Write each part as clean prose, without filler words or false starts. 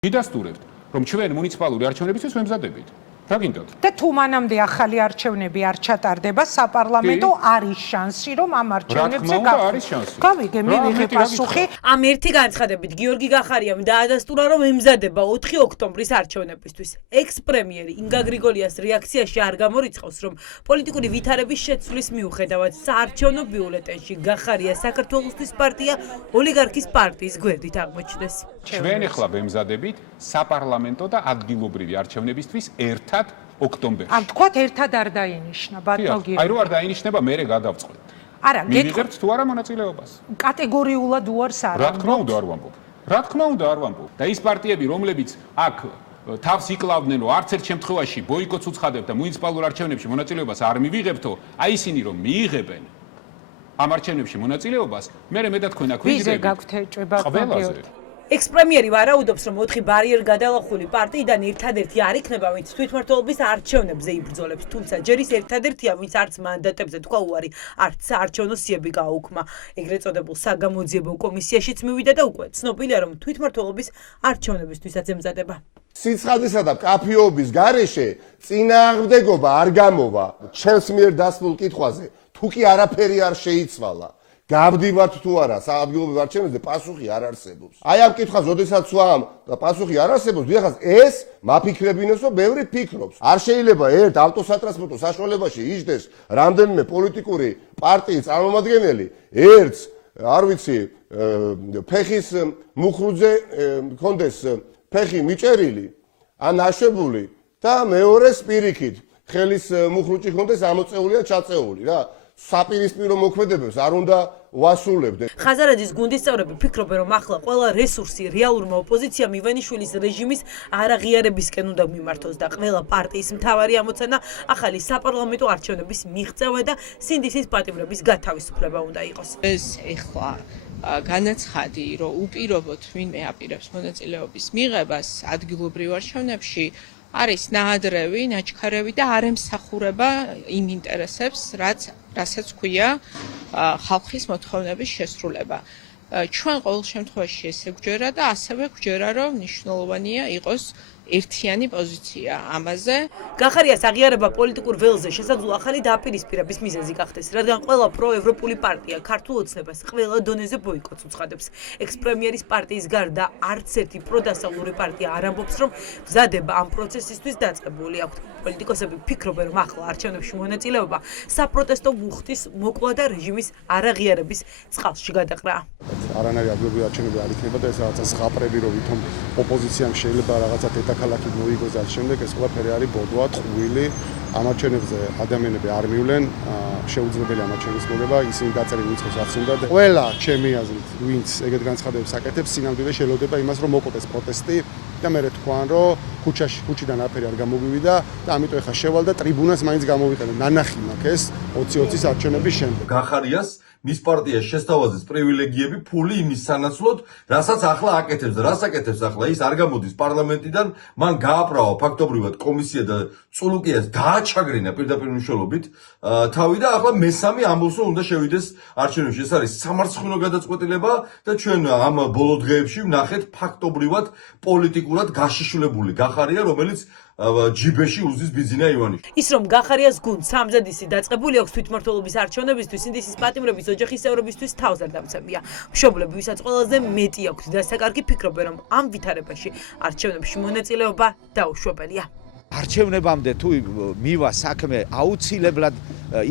გიდასტურებთ, რომ ჩვენ მუნიციპალური არჩევნებისთვის ვემზადებით. რა გინდათ? და თუ მანამდე ახალი არჩევნები არ ჩატარდება, საპარლამენტო არის შანსი, რომ ამ არჩევნებზე გავიგე, მივიღე პასუხი. ამ ერთი განცხადებით გიორგი გახარიამ დაადასტურა, რომ ემზადება 4 ოქტომბრის არჩევნებისთვის. ექს-პრემიერი ინგა გრიგოლიას რეაქციაში არ გამორიცხავს, რომ პოლიტიკური ვითარების შეცვლის მიუხედავად საარჩევნო ბიულეტენში გახარია საქართველოსთვის პარტია ოლიგარქის პარტიის გვერდით აღმოჩნდეს. ჩვენ ახლა ვემზადებით საპარლამენტო და ადგილობრივი არჩევნებისთვის ერთად ოქტომბერში. ამ თქვათ ერთად არ დაინიშნა, ბატონო გიორგი. აი რო არ დაინიშნება, მე გადავწყვეტ. არა, მივიღებთ თუ არა მონაწილეობას? კატეგორიულად უარს არ რა თქმა უნდა არ ვამბობ. რა თქმა უნდა არ ვამბობ. და ის პარტიები, რომლებიც აქ თავს იკლავდნენ, რომ არც ერთ შემთხვევაში ბოიკოტს უცხადებთ და მუნიციპალურ არჩევნებში მონაწილეობას არ მივიღებთო, აი ისინი რომ მიიღებენ ამ არჩევნებში მონაწილეობას, მე და თქვენ აქ ვიზე გაქვთ ეჭვება, ბატონო გიორგი. ექს-პრემიერი ვარაუდობს, რომ 4 ბარიერ გადალახული პარტიიდან ერთადერთი არ იქნება, ვინც თვითმმართველობის არჩევნებზე იბრძოლებს, თუმცა ჯერ ის ერთადერთია, ვინც არც მანდატებზე თქვა უარი, არც საარჩევნო სიები გააუქმა. ეგრეთ წოდებულ საგამოძიებო კომისიაშიც მივიდა და უკვე ცნობილია, რომ თვითმმართველობის არჩევნებისთვისაც ემზადება. სიცხადისა და კაფეობის გარეშე წინააღმდეგობა არ გამოვა ჩემს მიერ დასმულ კითხვაზე, თუ კი არაფერი არ შეიცვალა. გავდივართ თუ არა საადგილობრივ არჩევნებზე, პასუხი არ არსებობს. აი ამ კითხვას როდესაც ვამ და პასუხი არ არსებობს, დიახაც ეს მაფიქრებინოს, რომ ბევრი ფიქრობს. არ შეიძლება ერთ ავტოსატრანსპორტო საშუალებაში იჯდეს რამდენიმე პოლიტიკური პარტიის წარმომადგენელი, ერთს არ ვიცი, ფეხის მუხრუძე კონდეს ფეხი მიჭერილი, ან აშვებული და მეორეს პირიქით ხელის მუხრუჭი კონდეს ამოწეული ან ჩაწეული რა. საპირისპირო მოქმედებებს არ უნდა ვასრულებდე. ხაზარაძის გუნდის წევრები ფიქრობენ, რომ ახლა ყველა რესურსი რეალურმა ოპოზიციამ ივანიშვილის რეჟიმის არაღიარებისკენ უნდა მიმართოს და ყველა პარტიის მთავარი ამოცანა ახალი საპარლამენტო არჩევნების მიღწევა და სინდისის პატიმრების გათავისუფლება უნდა იყოს. ეს ეხლა განაცხადი, რომ უპირობოდ ვინმე აპირებს მონაწილეობის მიღებას ადგილობრივ არჩევნებში არის ნაადრევი, ნაჩქარევი და არ ემსახურება იმ ინტერესებს, რასაც ქვია ხალხის მოთხოვნების შესრულება. ჩვენ ყოველ შემთხვევაში ესე გვჯერა და ასევე გვჯერა, რომ მნიშვნელოვანია იყოს ერთიანი პოზიცია ამაზე. გახარიას აღიარება პოლიტიკურ ველზე შესაძლოა ახალი დაპირისპირების მიზეზი გახდეს, რადგან ყველა პროევროპული პარტია ქართულ ოცნებას ყველა დონეზე ბოიკოტს უცხადებს. ექს-პრემიერის პარტიის გარდა არც ერთი პროდასავლური პარტია არ ამბობს, რომ მზადება ამ პროცესისთვის დაწყებული აქვთ. პოლიტიკოსები ფიქრობენ, რომ ახლა არჩევნებში მონაწილეობა საპროტესტო მუხტის მოკლა და რეჟიმის არაღიარების წყალში გადაყრა. არანაირი ადგილობრივი არჩევნები არ იქნება და ეს რაღაცა ზღაპრები, რომ ვითომ ოპოზიციამ შეიძლება რაღაცა დედაქალაქი მოიგოს და შემდეგ ეს ყველაფერი არის ბოდვა, ტყუილი. ამ არჩევნებზე ადამიანები არ მივლენ, შეუძლებელი ამ არჩევნების მოგება, ისინი დაწერილ რიცხვს არც უნდა. ყველა ჩემი აზრით, ვინც ეგეთ განცხადებებს აკეთებს, სინამდვილე შეელოდება იმას, რომ მოკლდეს პროტესტი და მე თქვან, რომ ქუჩიდან არაფერი არ გამოგვივიდა და ამიტომ ეხა შევალ და ტრიბუნას მაინც გამოვიყენებ. ნანახი მაქვს ეს 20-20 არჩევნების შემდეგ. გახარიას მის პარტიას შესთავაზეს პრივილეგიები ფული იმის სანაცვლოდ, რასაც ახლა აკეთებს და რას აკეთებს ახლა ის არ გამოდის პარლამენტიდან, მან გააправა ფაქტობრივად კომისია და წულუკიას გააჩაგრინა პირდაპირ მნიშვნელობით თავი და ახლა მესამე ამბობს, რომ უნდა შევიდეს არჩევნებში. ეს არის სამარცხვინო გადაწყვეტილება და ჩვენ ამ ბოლო დღეებში ვნახეთ ფაქტობრივად პოლიტიკურად გაშიშვლებული გახარია, რომელიც ჯიბეში უზის ბიზინა ივანიშვილი. ის რომ გახარიას გუნდს სამზადისი დაწყებული აქვს თვითმმართველობის არჩევნებისთვის, სინდისის პატიმრების ოჯახის წევრებისთვის თავს არ დამცემია. მშობლები, ვისაც ყველაზე მეტი აქვთ დასაკარგი, ფიქრობენ, რომ ამ ვითარებაში არჩევნებში მონაწილეობა დაუშვებელია. არჩევნებამდე თუ მივა საქმე აუცილებლად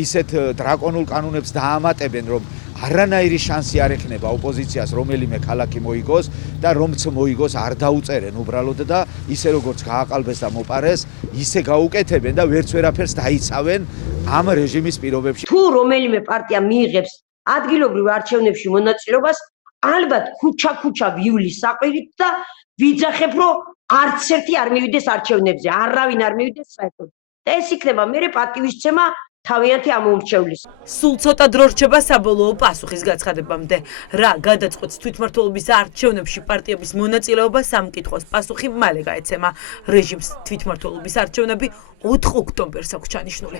ისეთ დრაკონულ კანონებს დაამატებენ, რომ არანაირი შანსი არ ექნება ოპოზიციას რომელიმე ქალაქი მოიგოს და რომც მოიგოს არ დაუწერენ უბრალოდ და ისე როგორც გააყალბეს და მოპარეს, ისე გაუკეთებენ და ვერც ვერაფერს დაიცავენ ამ რეჟიმის პირობებში. თუ რომელიმე პარტია მიიღებს ადგილობრივ არჩევნებში მონაწილეობას, ალბათ ქუჩა-ქუჩა ვივლის საყვირით და ვიძახებ, რომ არც ერთი არ მივიდეს არჩევნებზე, არავინ არ მივიდეს საერთოდ. და ეს იქნება მერე პატივისცემა თავიანთი ამომრჩევლის. სულ ცოტა დრო რჩება საბოლოო პასუხის გაცხადებამდე. რა გადაწყვეტს თვითმმართველობის არჩევნებში პარტიების მონაწილეობა, სამკითხოს პასუხი მალე გაეცემა. რეჟიმს თვითმმართველობის არჩევნები 4 ოქტომბერს აქვს ჩანიშნული.